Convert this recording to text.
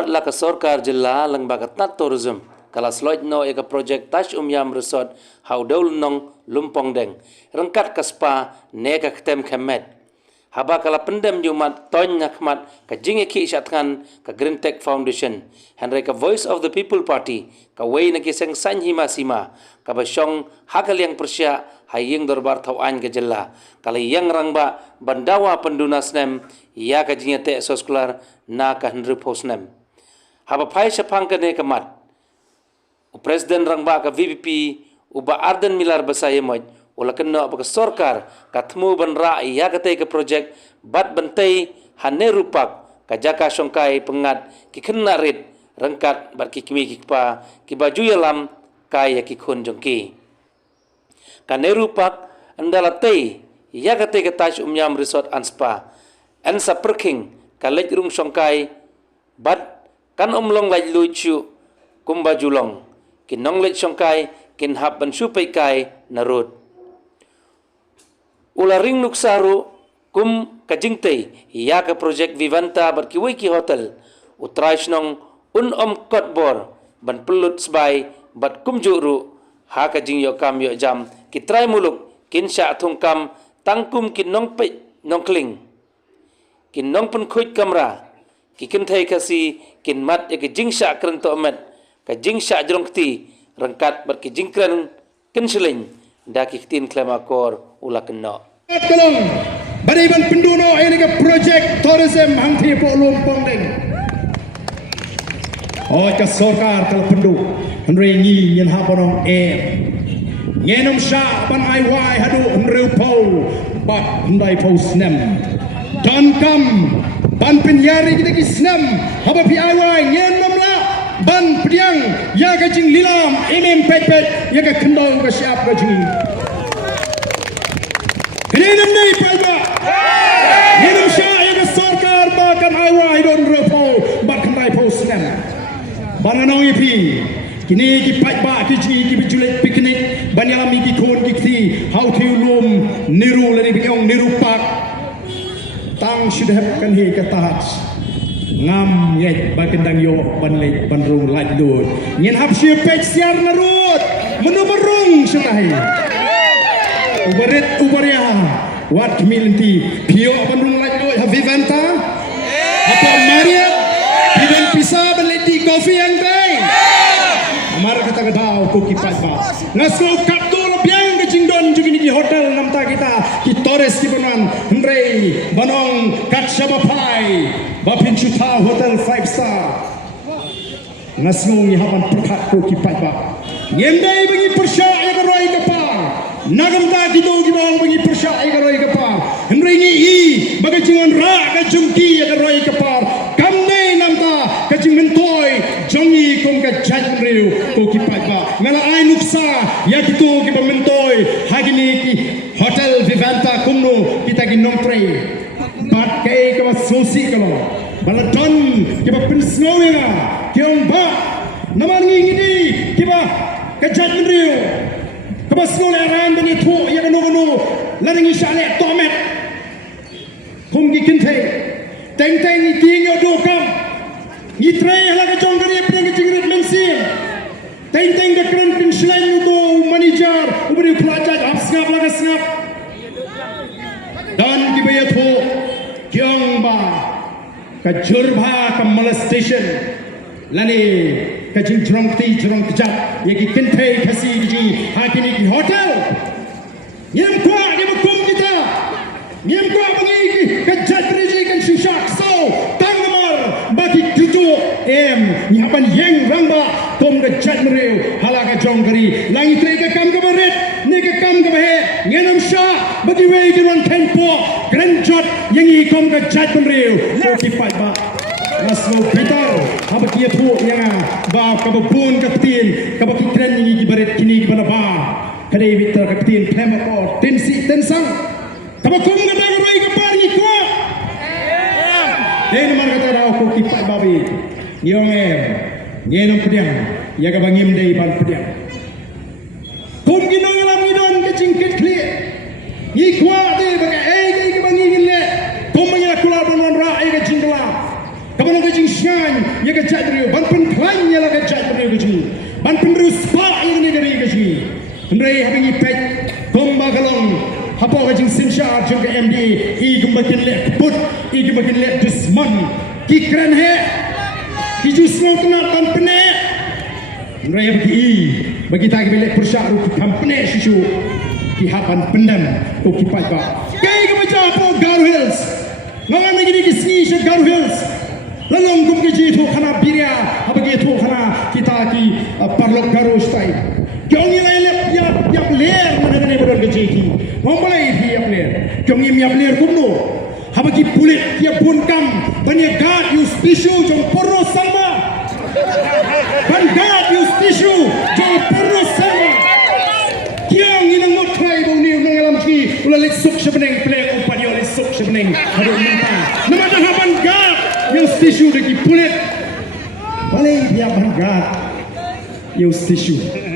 badla ka sarkar jilla lang bagatnat tourism kala sloit no eka project tash yam resort haudol nong lumpong deng rengkat kaspa neka ketem kemet haba kala pendem jumat ton nakmat ka jinge ki syatkan ka Green Tech Foundation henry ka Voice of the People Party ka wei na kiseng sanhima sima ka basyong hakal yang persya haying dorbar thawan ke jilla kala yang rangba bandawa pendunas nem ya ka jinge te soskular na ka henry posnem haba phai sapang ka ne kamat Presiden rangba ka VPP uba Arden Milar basaya moj ula kena apa sarkar katmu banra ya kate ke projek bat bentai hane rupak ka jaka songkai pengat ki kena rit rengkat bat ki kimi ki pa ki baju yalam kaya ki khun jongki kane rupak andala tei ya kate ke Taj Yam Resort and Spa ansa perking ka lej rung songkai bat kan omlong laj lucu kumba julong kin nong lech songkai kin hap ban supai kai narut ula ring nuksaru kum kajingtei ya ka project Vivanta berkiwai ki hotel utraish nong kotbor ban pelut sbai bat kum juru ha ka jing yo kam yo jam ki trai muluk kin sha thung kam tangkum kin nong pe nong kling kin nong pen khuj kamra ki kin thai kasi kin mat e ki jing sha kren to met ka jing sya jrongti rengkat berki jingkran kenseling da ki tin klama kor ula kena tolong bariban penduno ini ke projek tourism hangti po lumpong deng ka sarkar kal pendu henry ni yen haponong ngenom sya ban ai wai hadu henry pau bat hendai pau snem dan kam ban penyari kita ki snem haba pi ai wai ngenom la ban pediang ya ka jing lilam imem pet ya ka kendong ka siap ka jing kene nei palba yenum sha ya ka sarkar ba kan ai wa idon repo ba kan dai post nem banganong ipi kini ki pat ba ki ji ki bijulet piknik banyam ki kon ki thi how to lum niru lari biong niru pak tang should have kan he ka tat ngam yet bakendang yo banlek bandrung laj lut ngin hap sye pech siar narut menumerung setahi ubaria wat milinti pio bandrung laj lut ha Vivanta apa Maria bidang pisa banlek di coffee and bang amar kata gadau ko kipat ba ngasko kapto biang ke jingdon jugini di hotel namta kita ki Torres ki banan hendrei banong kat sabapai bapin chuta hotel 5 star ngasngung haban perkat ko kipat ba ngendai bagi persya ya karoi kapa nagam ta gitu ki bang bagi persya ya karoi kapa hendrei ni i bagai jingon ra ka jungki ya karoi kapa kamne namta ka jingmentoi jongi kom ka jajriu ko kipat ba ngala ai nuksa ya gitu ki bamentoi hagini ki hotel Vivanta kumno kita ki nongtre bat kay ka sosi ka balaton ki ba pinsnowinga kyong ba naman ngingini ki ba ka jajriu ka ba snole ran bani thu ya no laring ishale tomet kum ki kinte teng ni tingo do kam ni tre hala ka jongari pring ki jingrit mensim teng ka kren pin shlain do manager ubri plajaj apsngap laga snap dan ki ba yatho kyong ba ka jurba ka molestation lani ka jing jrong tejat ye ki kinte khasi ji hakini ki hotel yem kwa ni kum kita yem kwa bangi ki ka jatri ji kan shushak so tangmar baki tuju nyapan yang rangba kom ka jatmreu halaka jongkari langi tre ka kam ka baret ne ka kam ka bahe ngenam sha bagi wei ki ron tempo grand jot yangi kom ka jatmreu ko ki pai ba nasmo pitar habaki thu yang ba ka bun ka tin ka baki tren ni ki baret kini ki bana ba kadai vitar ka tin plema ko tensang ka ba kom ka da roi ka par ni ko den mar ka da ko ki pai ba bi yong ngenam pediang ya ka bangim dei ban pediang kum ginong alam ngidon ka jingkit kli ni kwa de ba ka bangi gile kum ya kula bon ra ai ka jingla ka bon ka jing shan ya ke jadriu ban pen klan ya la ke jadriu ke ji ban pen ru spa ya ni dari ke ji ndrei habingi pet komba galong hapo ka jing sinsha jong ke MD i gumbakin le put i gumbakin le disman ki kran he ki ju snow kena ban pene ndrei bagi tak beli persyak ru kampane susu ki hapan pendam o ki patba kai ke baca po Garo Hills ngangan lagi di sini se Garo Hills lalong gum ke jitu khana biria abagi tu khana kita ki parlok Garo stai kyong ni lai ya ler mana ni bodon ke jiki ngombalai hi ya ler kyong ni ya ler kumno abagi pulit ya bunkam bani gad use tissue jong porro sama ban gad use tissue jong porro sama kyong inang mot try bau ni nang alam ki ula lek suk sebeneng plek upan yo lek suk sebeneng ado minta nama dah ban gad use tissue de ki pulit balai dia ban gad use tissue